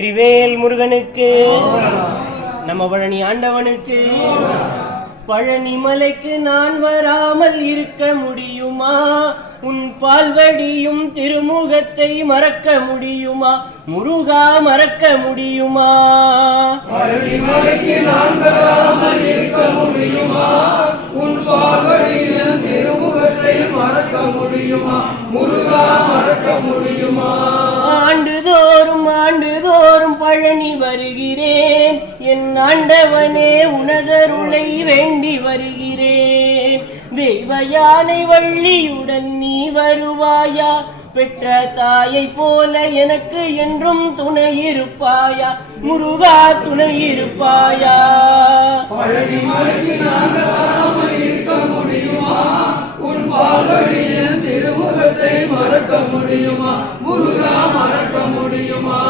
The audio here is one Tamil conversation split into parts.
வெற்றிவேல் முருகனுக்கு நம்ம பழனி ஆண்டவனுக்கு பழனி மலைக்கு நான் வராமல் இருக்க முடியுமா? உன் பால்வடியும் திருமுகத்தை மறக்க முடியுமா? முருகா மறக்க முடியுமா? நான் வராமல் இருக்க முடியுமா? உன் பால்வடியும் திருமுகத்தை மறக்க முடியுமா? முருகா மறக்க முடியுமா? ஆண்டவனே உனதருளை வேண்டி வருகிறேன். தெய்வ யானை வள்ளியுடன் நீ வருவாயா? பெற்ற தாயை போல எனக்கு என்றும் துணை இருப்பாயா? முருகா துணை இருப்பாயா? இருக்க முடியுமா? திருமுகத்தை மறக்க முடியுமா? முருகா மறக்க முடியுமா?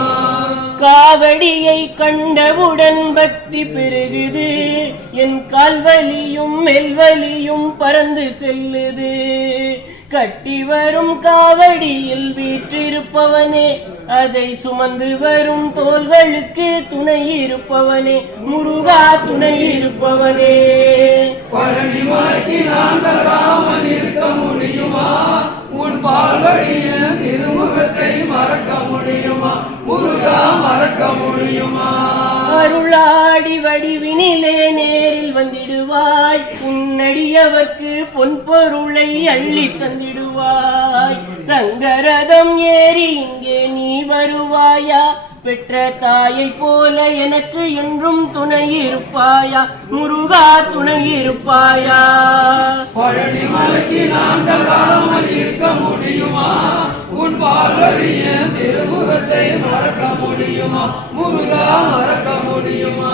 காவடியை கண்டவுடன் பக்தி பெருகுது. என் கால்வலியும் மெல்வலியும் பறந்து செல்லுது. கட்டி வரும் காவடியில் வீற்றிருப்பவனே அதை சுமந்து வரும் தோள்களுக்கு துணை இருப்பவனே முருகா துணை இருப்பவனே. பழனிமலைக்கு நாங்கள் இருக்க முடியுமா? உன் பால்வழியில் முருகா மறக்க முடியுமா? அருளாடி வடிவினிலே நேரில் வந்திடுவாய். உன்னடியவர்க்கு பொன் பொருளை அள்ளி தந்திடுவாய். தங்கரதம் ஏறி இங்கே நீ வருவாயா? பெற்ற தாயை போல எனக்கு என்றும் துணை இருப்பாயா? முருகா துணை இருப்பாயா? வராமல் இருக்க முடியுமா உன் பால்வழியில் திருமுகத்தை மறக்க முடியுமா? முருகா மறக்க முடியுமா?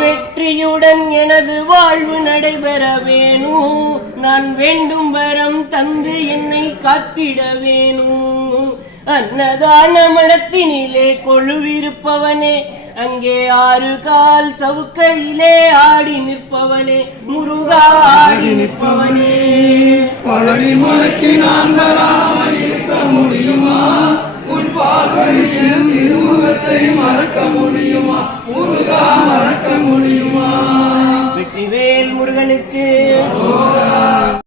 வெற்றியுடன் எனது வாழ்வு நடைபெற வேணும் நான் வேண்டும் வரம் தந்து என்னை காத்திட வேணும் அன்னதான மனத்தினிலே கொழுவிருப்பவனே அங்கே ஆறு கால் சவுக்கையிலே ஆடி நிற்பவனே முருகா ஆடி நிற்பவனே. பழனிமலைக்கு நான் வராமல் இருக்க முடியுமா உலகத்தை மறக்க முடியுமா? முருகா மறக்க முடியுமா? வெற்றிவேல் முருகனுக்கு.